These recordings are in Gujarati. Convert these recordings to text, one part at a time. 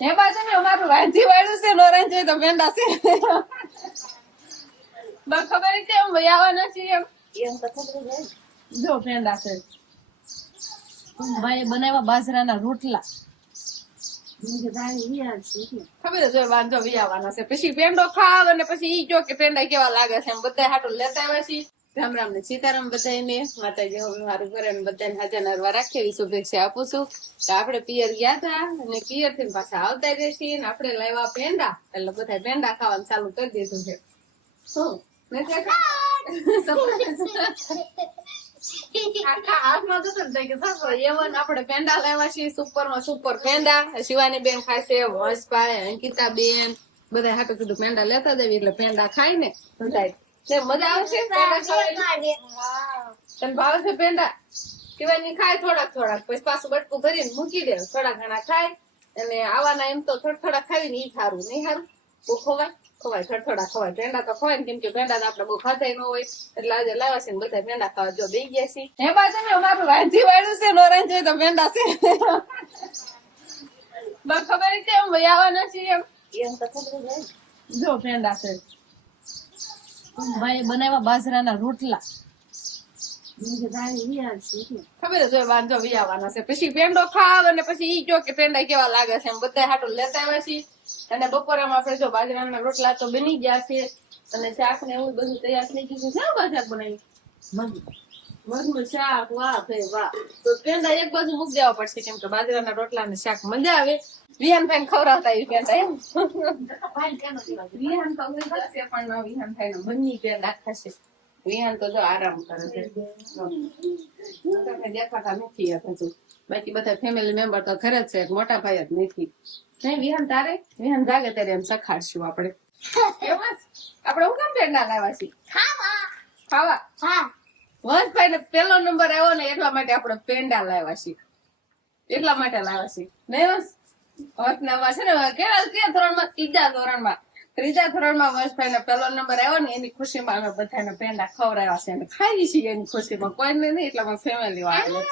હે બાજુ ને અમારું રાંધી વાળું છે નો રાંધી તો પેંડા છે બસ ખબર છે એમ ભાઈ આવવાના છીએ એમ તો ખબર છે જો પેંડા છે ભાઈ બનાવ્યા બાજરાના રોટલા ખબર જ હોય વાંધો વિયાવાના છે પછી પેંડો ખાવ અને પછી ઈ જો કે પેંડા કેવા લાગે છે એમ બધા હાટું લેતા આવ્યા છીએ રામ રામ ને સીતારામ બધાને માતાજી મારું ઘરે બધાને હાજર નરવા રાખે એવી શુભેચ્છા આપું છું તો આપણે પિયર ગયા હતા અને પિયર થી પાછા આવતા રહેશે ને આપણે લાવ્યા પેંડા એટલે બધા પેંડા ખાવાનું ચાલુ કરી દીધું છે શું આપણે પેંડા લાવ્યા છીએ સુપર માં સુપર પેંડા શિવાની બેન ખાય છે વંશભાઈ અંકિતા બેન બધા હાટું કીધું પેંડા લેતા દેવી એટલે પેંડા ખાય ને મજા આવશે તને ભાવે છે પેંડા શિવાની ખાય થોડાક પછી પાછું બટકું ભરીને મૂકી દે થોડા ઘણા ખાય અને આવાના એમ તો થોડા ખાવી ને ઈ સારું નહીં સારું બહુ ખવાય થોડા ખવાય પેંડા તો ખવાય ને કેમ કે પેંડા તો આપડે બહુ ખાતા ન હોય એટલે આજે લાવ્યા છે ને બધા પેંડા ખાવા જો દઈ ગયા છે હે બાજુ ને અમારું રાંધી વાળું છે નો રાંધી તો પેંડા છે બસ ખબર છે એમ ભાઈ આવવાના છીએ એમ તો ખબર છે જો પેંડા છે ભાઈ બનાવ્યા બાજરાના રોટલા ખબર જ હોય વાંધો વિયાવાના છે પછી પેંડો ખાવ અને પછી ઈ જો કે પેંડા કેવા લાગે છે એમ બધા હાટું લેતા આવ્યા છીએ અને બપોરામાં આપણે જો બાજરાના રોટલા તો બની ગયા છે અને શાક ને એવું બધું તૈયાર થઈ ગયું છે શાક બનાવ્યું મગનું શાક વાહ ભાઈ વાહ તો પેંડા એક બાજુ મૂકી દેવા પડશે કેમ કે બાજરાના રોટલા ને શાક મજા આવે વિહાન ભાઈ ખવડાવતા એ પેંડા એમ વિહાન તો પણ વિહાન ભાઈ બંને પેંડા ખાશે વિહાન તો જો આરામ કરે છે દેખાતા નથી હજુ બાકી બધા ફેમિલી મેમ્બર તો ઘરે જ છે મોટા ભાઈ જ નથી નહીં વિહાન તારે વિહાન જાગે ત્યારે એમ સખાડશું આપણે આપણે હું કામ પેંડા લાવ્યા છીએ ખાવા વંશભાઈ ને પેલો નંબર આવ્યો ને એટલા માટે આપણે પેંડા લાવ્યા છીએ એટલા માટે લાવ્યા છીએ નહીં વંશ છે ને કયા ધોરણમાં ત્રીજા ધોરણમાં વંશભાઈ ને પેલો નંબર આવ્યો ને એની ખુશીમાં અમે બધાને પેંડા ખવડાવ્યા છે અને ખાઈ છીએ એની ખુશીમાં કોઈને નહીં એટલે અમે ફેમિલી વાળા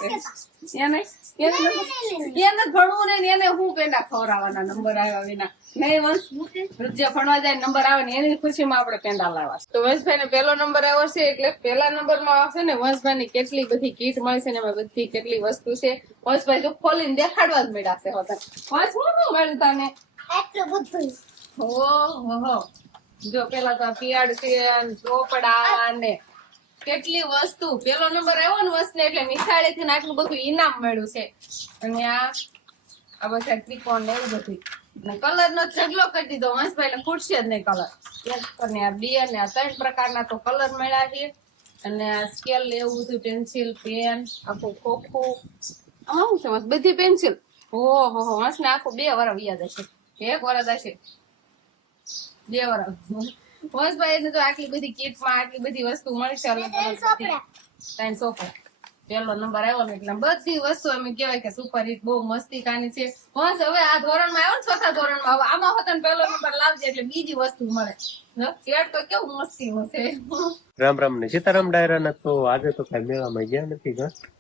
એને ભણવું ને એને હું પેંડા ખવડાવવાના નંબર આવ્યા વિના નહીં વંશ જે ભણવા જાય નંબર આવે ને એની ખુશીમાં આપણે પેંડા લાવવા તો વંશભાઈ ને પેલો નંબર આવ્યો છે એટલે પેલા નંબરમાં આવશે ને વંશભાઈ ની કેટલી બધી કીટ મળશે ને એમાં બધી કેટલી વસ્તુ છે વંશભાઈ તો ખોલીને દેખાડવા જ મળ્યા છે હોતા વંશ શું મળ્યું તને એટલું બધું ઓહો જો પેલા તો પિયાડ છે ચોપડા ને કેટલી વસ્તુ પેલો નંબર આવ્યો ને વસ્તુ એટલે નિશાળે થી આટલું બધું ઇનામ મળ્યું છે અને આ બધા ત્રિકોણ ને એવું બધું કલર નો ઢગલો કરી દીધો વંશભાઈ ને ખૂટશે જ નહીં કલર અને આ 2 અને આ 3 પ્રકારના તો કલર મળ્યા છે અને આ સ્કેલ એવું બધું પેન્સિલ પેન આખું ખોખું આમાં શું છે બધી પેન્સિલ ઓહો વંશ ને આખું 2 વર્ષ વ્યાજ હશે 1 વર્ષ હશે 2 વર્ષ વંશભાઈ ને તો આટલી બધી કીટમાં આટલી બધી વસ્તુ મળશે અલગ અલગ 3 સોફા પેલો નંબર આવ્યો ને એટલે બધી વસ્તુ અમે કહેવાય કે સુપર હિટ બહુ મસ્તી કાની છે વંશ હવે આ ધોરણમાં આવ્યો ને ચોથા ધોરણમાં હવે આમાં હોતા ને પેલો નંબર લાવજે એટલે બીજી વસ્તુ મળે શેર તો કેવું મસ્તી હશે રામ રામ ને સીતારામ ડાયરા ના તો આજે તો કઈ મેળામાં ગયા નથી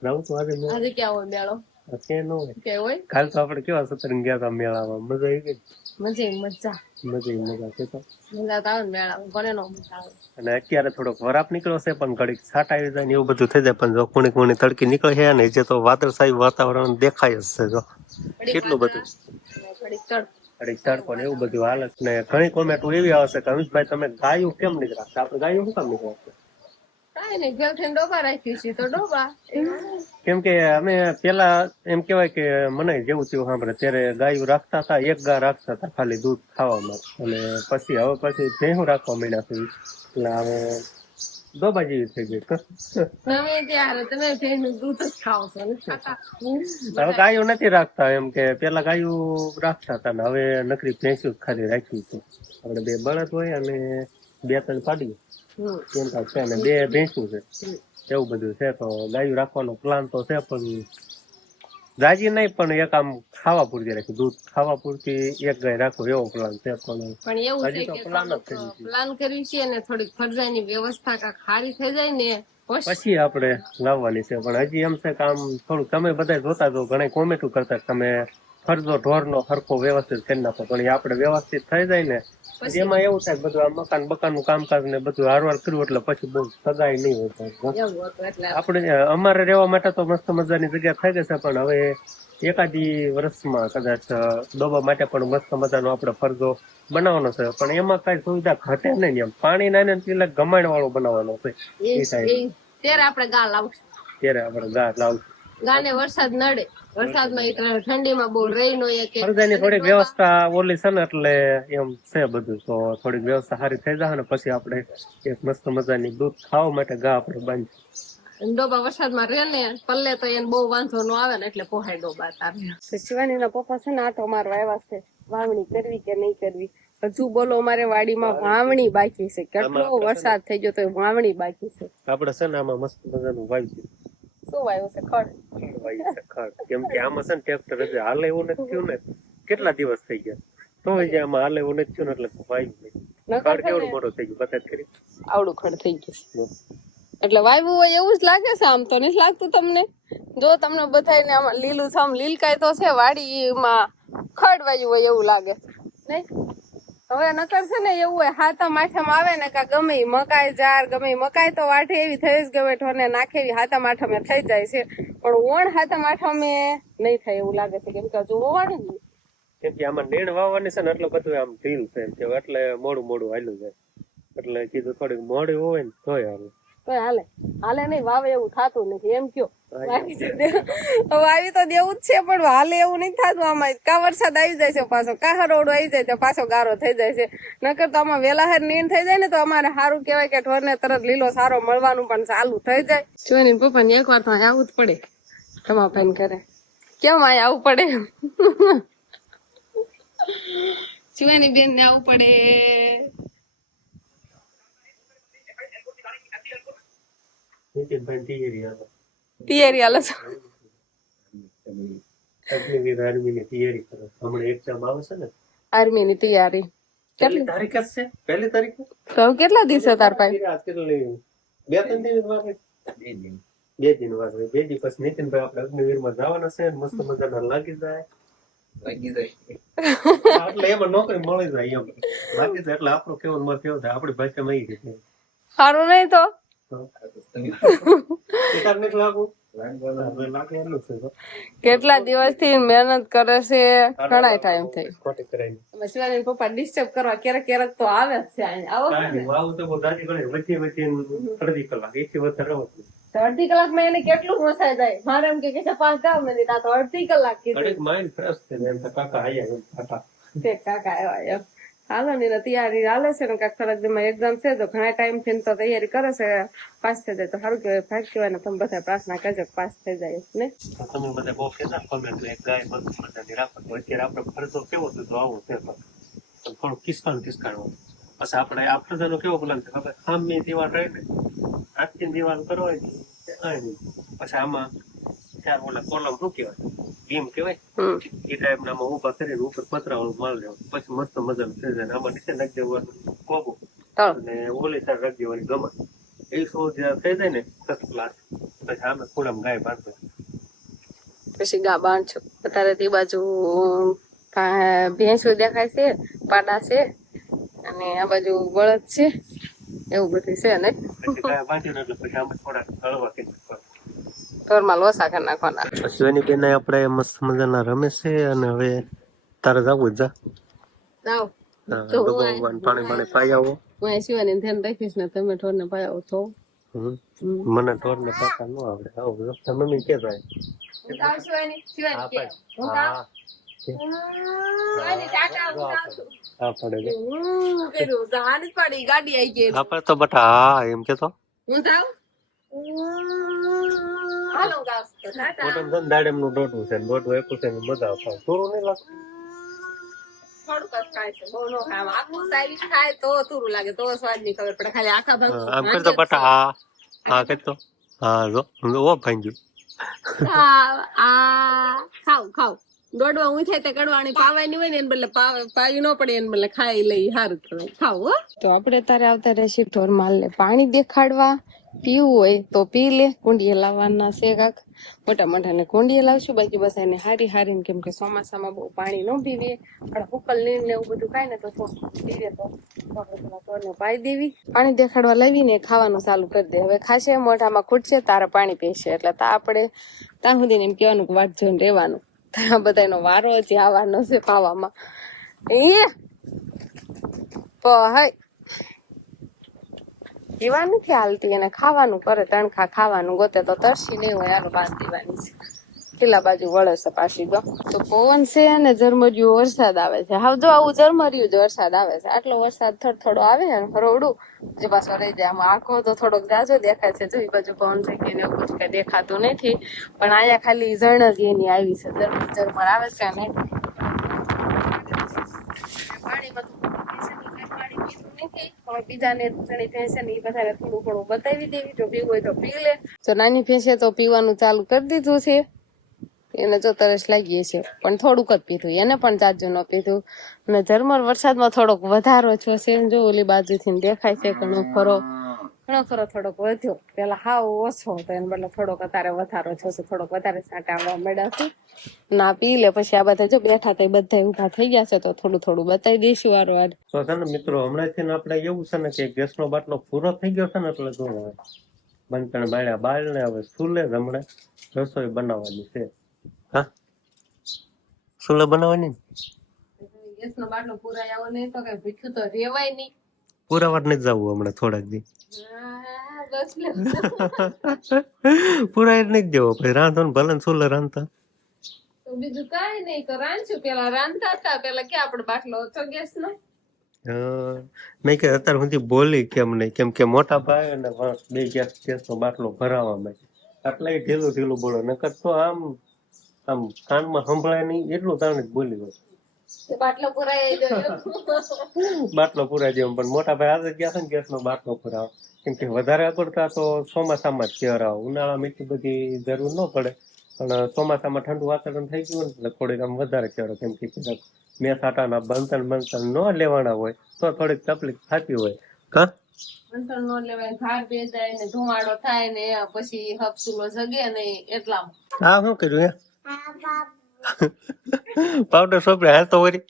રાવું તો આજે ક્યાં હોય મેળો કાલ તો આપડે કેવા સતરંગ ગયા હતા મેળામાં મજા આવી ગઈ મજા છે તો મજા આવે મેળા કોને નો મજા આવે અને અત્યારે થોડોક વરાપ નીકળ્યો છે પણ ઘડીક છાટ આવી જાય ને એવું બધું થઈ જાય પણ જો કુણી તડકી નીકળે છે ને જે તો વાદળછાયું વાતાવરણ દેખાય જ છે જો કેટલું બધું ઘડીક તડકો ને એવું બધું હાલત ને ઘણી કોમેન્ટ એવી આવશે કે અમિતભાઈ તમે ગાયું કેમ નથી રાખતા આપણે ગાયું શું કામ નથી રાખતા કેમ કે અમે પેલા એમ કેવાય કે મને જેવું તેવું સાંભળે ત્યારે ગાયું રાખતા હતા એક ગા રાખતા હતા ખાલી દૂધ ખાવામાં અને પછી ભેહું રાખવા માંડ્યા છે એટલે હવે ડોબા જેવી થઈ ગઈ હવે ગાયું નથી રાખતા એમ કે પેલા ગાયું રાખતા હતા ને હવે નકરી ભેંસું ખાલી રાખ્યું છે આપડે 2 બળદ હોય અને 2-3 પાડીએ એમ છે ને 2 ભેંસું છે એવું બધું છે તો ગાયું રાખવાનો પ્લાન તો છે પણ જાજી નહીં પણ એક આમ ખાવા પૂરતી રાખી દૂધ ખાવા પૂરતી એક ગાય રાખો એવો પ્લાન છે પણ એવું છે કે પ્લાન કર્યું છે અને થોડીક ખર્ચાની વ્યવસ્થા કાંઈક સારી થઈ જાય ને પછી આપણે લાવવાની છે પણ હજી એમ છે કે આમ થોડુંક તમે બધા જોતા તો ઘણા કોમેન્ટ કરતા તમે ફરજો ઢોરનો હરખો વ્યવસ્થિત કરી નાખો. પણ એ આપણે વ્યવસ્થિત થઈ જાય ને પછી એમાં એવું થાય કે બધું આ મકાન બકાનનું કામકાજ ને બધું હારવાર કર્યું એટલે પછી બહુ સગાઈ નહીં હોય. એવું હતું એટલે આપણે અમારે રહેવા માટે તો મસ્ત મજાની જગ્યા થઈ જશે, પણ હવે એકાદી વર્ષમાં કદાચ ડોબા માટે પણ મસ્ત મજાનો આપણે ફરજો બનાવવાનો છે. પણ એમાં કઈ સુવિધા ઘટે નહીં. એમ પાણી ના ને એટલે ગમાણ વાળો બનાવવાનો છે. ત્યારે આપણે ગા લાવશું. ત્યારે આપણે ગા લાવશું. ગાને વરસાદ નડે, વરસાદમાં ઠંડીમાં બહુ રહી નો એક ફરજાની થોડીક વ્યવસ્થા ઓલી છે ને એટલે એમ છે બધું. તો થોડીક વ્યવસ્થા સારી થઈ જાય ને પછી આપણે એક મસ્ત મજાની દૂધ ખાવા માટે ગા આપણે બાંધી ડોબા વરસાદમાં રહે ને પલ્લે તો એને બહુ વાંધો નો આવે ને એટલે પોહાય ડોબા તારે. શિવાની ના પપ્પા છે ને આટો મારવા આવ્યા છે, વાવણી કરવી કે નહીં કરવી. હજુ બોલો અમારે વાડીમાં વાવણી બાકી છે. કેટલો વરસાદ થઈ ગયો તો વાવણી બાકી છે. આપણે છે ને આમાં મસ્ત મજાનું વાવ્યું. શું વાવ્યું છે? ખડ વાવ્યું છે ખડ. કેમ કે આમાં છે ને ટ્રેક્ટર હાલે એવું નથી થયું ને, કેટલા દિવસ થઈ ગયા તો આમાં હાલે એવું નથી થયું ને એટલે વાવ્યું નહીં. ખડ કેવડું મોટું થઈ ગયું બતા કરી આવડું ખડ થઈ ગયું એટલે વાવ્યું હોય એવું જ લાગે છે. આમ તો નથી લાગતું તમને? જો તમને બધાને આમાં લીલું છમ લીલકાય તો છે, વાડીમાં ખડ વાવ્યું હોય એવું લાગે નહીં. હવે નકર છે ને એવું હોય હાથમ આઠમ આવે ને કા ગમે મકાઈ જાર ગમે મકાઈ તો વાઢે એવી થઈ જ ગમે ઠોને નાખે એવી હાથમ આઠમે થઈ જાય છે, પણ ઓણ હાથમ આઠમે નહીં થાય એવું લાગે છે. કેમ કે હજુ હોવાનું જ નહીં. કેમ કે આમાં નેણ વાવવાની છે ને એટલે બધું આમ ઢીલ છે એટલે મોડું મોડું હાલ્યું જાય. એટલે કીધું થોડીક મોડું હોય ને તોય હાલે. તો હાલે હાલે નહીં, વાવે એવું થતું નથી એમ કયો. વાવી તો દેવું જ છે પણ હાલે એવું નહીં થતું. આમાં કા વરસાદ આવી જાય છે પાછો, કા હરોડો આવી જાય તો પાછો ગારો થઈ જાય છે. નકર તો આમાં વેલાહેર નીણ થઈ જાય ને તો અમારે સારું કહેવાય કે ઢોરને તરત લીલો સારો મળવાનું પણ ચાલુ થઈ જાય. જોઈને પપ્પા ને એક વાર તો આવવું જ પડે. તમારા ભાઈ કરે કેમ અહીંયા આવવું પડે? શિવાની બેન ને આવવું પડે. તૈયારી હાલે છે. આર્મી ની તૈયારી પહેલી તારીખ જ છે. પહેલી તારીખ તો કેટલા દિવસે તાર પાસે? 2-3 દિવસ વાર 2 દિન વાર 2 દિવસ પછી નીતિનભાઈ આપણે અગ્નિવીર માં જવાના છે. મસ્ત મજાના લાગી જાય એટલે એમાં નોકરી મળી જાય એમ લાગી જાય એટલે આપણું કેવું મત કેવું થાય આપડી ભાષામાં એ રીતે સારું નહીં તો કેટલા દિવસ થી મહેનત કરે છે, ઘણા ટાઈમ થઈ. શિવાની પપ્પા ડિસ્ટર્બ કરવા ક્યારેક ક્યારેક તો આવે જ છે. અડધી કલાકમાં એને કેટલું મસાઈ જાય. મારે એમ કે 5-10 મિનિટ, આ તો અડધી કલાક કીધું. કાકા આવ્યા એમ હાલો ને તૈયારી હાલે છે ને કાંક થોડાક દિવસમાં એક્ઝામ છે તો ઘણા ટાઈમ થી તો તૈયારી કરે છે. પાસ થઈ જાય તો સારું કહેવાય. ભાગ કહેવાય ને તમે બધા પ્રાર્થના કરજો પાસ થઈ જાય ને. તમે બધા બહુ કહેતા કોમેન્ટ એક ગાય મસ્ત મજાની રાખો તો અત્યારે આપણે ફરજો કેવો તો આવું છે થોડું કિસકાણ પછી આપણે આ ફરજાનો કેવો પ્લાન છે હવે ખામની દિવાલ રહી ને આખી દિવાલ કરવાય પછી આમાં 4 ઓલા કોલમ શું કહેવાય બીમ કહેવાય એ ટાઈપ ના ઉભા કરીને ઉપર પતરાવાળું માલ લેવાનું પછી મસ્ત મજાનું થઈ જાય. આમાં નીચે નાખી દેવાનું કોબો અને ઓલી સાઈડ રાખી દેવાની ગમત એ શો જ્યાં થઈ જાય ને ફર્સ્ટ ક્લાસ પછી આમે ખુલ્લામાં ગાય બાંધો પછી ગા બાંધશો. અત્યારે તે બાજુ ભેંસો દેખાય છે, પાડા છે અને આ બાજુ બળદ છે, એવું બધું છે ને. પછી ગાય બાંધ્યું એટલે પછી આમાં થોડાક હળવા કરી ઘરમાં લોસા કરી નાખવાના. અશ્વિની બેન આપણે મસ્ત મજાના રમે છે અને હવે તારે જવું જ જાવ પાણી પાણી પાઈ આવો. હું શિવાની ધ્યાન રાખીશ ને તમે ઢોર ને પાઈ આવો તો. મને ઢોર ને પાકા ન આવડે. આવું મમ્મી કે ભાઈ ગાડી આવી ગઈ આપડે તો બટા હા એમ કેતો હું જાઉં. દાડેમ નું ડોટું છે ડોટું એકું છે મજા આવતા થોડું નહીં લાગતું. થોડુંક જ ખાય છે, બહુ નો ખાય. આખું સાઈડ ખાય તો તુરું લાગે તો સ્વાદ ની ખબર પડે. ખાલી આખા ભાગ આમ કરતો બટા હા હા કરતો હા જો ઓ ભાંગ્યું ખાવ ખાવ દોડવા હું થાય તે કડવાણી પાવાની હોય ને એને બદલે પાવી ન પડે એને બદલે ખાઈ લઈ સારું કહેવાય ખાવું હો. તો આપણે તારે આવતા રહેશે ઢોરમાલ ને પાણી દેખાડવા. પીવું હોય તો પી લે. કુંડીએ લાવવાના છે કાક મોટા મોટા ને કુંડીએ લાવશું. બાકી બસ એને હારી હારીને કેમ કે ચોમાસામાં બહુ પાણી ન પીવીએ પણ હુકલ નીર ને એવું બધું ખાય ને તો થોડું પીવે તો ઢોરને પાઈ દેવી. પાણી દેખાડવા લાવીને ખાવાનું ચાલુ કરી દે. હવે ખાશે મોઢામાં ખૂટશે તારે પાણી પીશે એટલે આપણે ત્યાં સુધી એમ કહેવાનું કે વાટ જોઈને રહેવાનું. ત્યાં બધાનો વારો હજી આવવાનો છે પાવામાં. પીવા નથી હાલતી અને ખાવાનું કરે. તણખા ખાવાનું ગોતે તો તરસી નહીં હોય આનું બાંધ દેવાની છે. પેલા બાજુ વળે છે પાછી તો પવન છે અને ઝરમરિયું વરસાદ આવે છે. હવે જો આવું ઝરમરિયું જ વરસાદ આવે છે. આટલો વરસાદ થોડો આવે ને હરોડું જે પાછો રહી જાય. આમાં આંખો તો થોડોક જાજો દેખાય છે. જો એ બાજુ પવન થઈ ગઈ ને એવું કઈ દેખાતું નથી પણ અહીંયા ખાલી ઝરણ જ એની આવી છે. ઝરમર આવે છે ને બીજાને જણી ભેંસે ને એ બધાને થોડું ઘણું બતાવી દેવી. જો પીવું હોય તો પી લે. જો નાની ભેંસે તો પીવાનું ચાલુ કરી દીધું છે. એને જો તરસ લાગી છે પણ થોડુંક જ પીધું. એને પણ જાજુ ન પીધું. અને ઝરમર વરસાદમાં થોડોક વધારો છો છે. જો ઓલી બાજુથી દેખાય છે ઘણો ખરો થોડોક વધ્યો. પેલા હાવ ઓછો હતો એને બદલે થોડોક અત્યારે વધારો છો છે. થોડોક વધારે સાટા આવવા મળ્યા છે. ના પી લે. પછી આ બધા જો બેઠા હતા બધા ઉભા થઈ ગયા છે તો થોડું થોડું બતાવી દઈશું વારો વાર. તો છે ને મિત્રો હમણાં છે ને આપણે એવું છે ને કે ગેસનો બાટલો પૂરો થઈ ગયો છે ને એટલે જો બંધ બાળ્યા બાળ ને હવે સુલે જ હમણાં રસોઈ બનાવવાની છે. હા સુલે બનાવવાની ગેસનો બાટલો પૂરાય આવો નહીં તો કઈ ભૂખ્યું તો રેવાય નહીં. પૂરાવાર નથી જવું હમણાં થોડાક દી. બસ પૂરા નથી દેવો પછી રાંધો ને ભલે સુલે રાંધતા તો બીજું કઈ નહીં તો રાંધશું. પેલા રાંધતા હતા પેલા ક્યાં આપણે બાટલો હતો ગેસ નો. મેં કે અત્યાર સુધી બોલી કેમ નહીં કેમ કે મોટા ભાઈ અને બે ગેસનો બાટલો ભરાવામાં એટલે ઢીલું બોલો નકર તો આમ કાનમાં સંભળાય નહીં એટલું તાણે જ બોલી હોય. બાટલો પુરાય બાટલો પુરાઈ દેવો પણ મોટા ભાઈ આજે ગયા છે ને ગેસનો બાટલો પુરાવો કેમ કે વધારે અગવડતા તો ચોમાસામાં જ કહેવાય. ઉનાળામાં એટલી બધી જરૂર ન પડે પણ ચોમાસામાં ઠંડુ વાતાવરણ થઈ ગયું ને એટલે થોડીક આમ વધારે કહેવાય. કેમ કે મેસાટાના બંધન ન લેવાના હોય તો થોડીક તકલીફ થતી હોય. હા બંધન ન લેવાય ધાર બે જાય ને ધુમાડો થાય ને પછી હપસુલો જગે ને એટલામાં. હા શું કર્યું હે પાવડર સોપડે હાલ તો વરી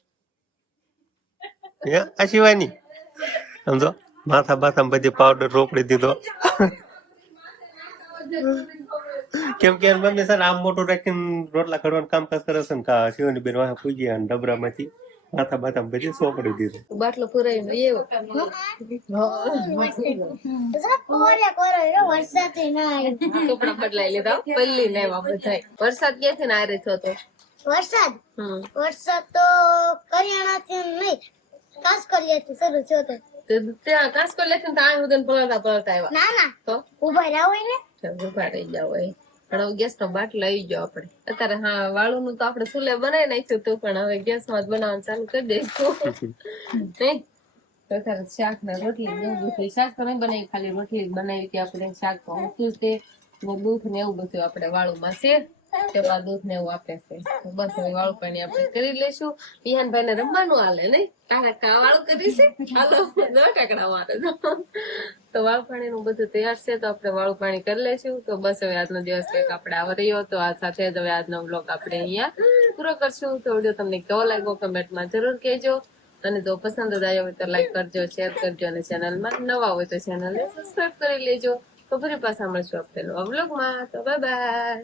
આ સિવાયની સમજો માથા બાથા બધી પાવડર રોપડી દીધો. કેમ કે મમ્મી સર આમ મોટું રાખીને રોટલા ઘડવાનું કામકાજ કરે છે ને કા શિવાની બેન વાહ પૂજી અને ડબરામાંથી માથા બાથા બધી સોપડી દીધું. બાટલો પુરાઈ એવો કપડા બદલાઈ લીધા પલ્લી ને એવા બધા. વરસાદ ક્યાંથી ને આરે થયો તો વરસાદ તો કરિયાણાથી નહીં કાસકરિયાથી શરૂ થયો તો ત્યાં કાસકો લેખીને તો આ સુધી પલળતા આવ્યા. ના તો ઉભા રહ્યા હોય ને ઉભા રહી જાવ હોય પણ હવે ગેસ નો બાટલો આવી ગયો આપણે અત્યારે. હા વાળું નું તો આપણે સુલે બનાવી નાખ્યું હતું પણ હવે ગેસ માં જ બનાવવાનું ચાલુ કરી દઈશું. અત્યારે શાક ને રોટલી ને એવું બધું. શાક તો નહીં બનાવી ખાલી રોટલી બનાવી હતી આપણે. શાક તો ઊંચું છે દૂધ ને એવું બધું આપણે વાળું માં છે. પેલા દૂધ ને એવું આપે છે. બસ હવે વાળું પાણી આપણે કરી લઈશું. વિહાનભાઈ ને રમવાનું હાલે નહીં વાળું કરી છે હાલો ટાકડા મારે તો વાળું પાણી નું બધું તૈયાર છે તો આપણે વાળું પાણી કરી લઈશું. તો બસ હવે આજનો દિવસ કંઈક આપણે આવો રહ્યો તો આ સાથે જ હવે આજનો બ્લોગ આપણે અહીંયા પૂરો કરશું. તો વિડીયો તમને કેવો લાગ્યો કમેન્ટમાં જરૂર કહેજો અને જો પસંદ જ આવ્યો હોય તો લાઈક કરજો, શેર કરજો અને ચેનલમાં નવા હોય તો ચેનલને સબસ્ક્રાઇબ કરી લેજો. તો ફરી પાછા મળશું આપણે નવા બ્લોગમાં. તો બાય બાય.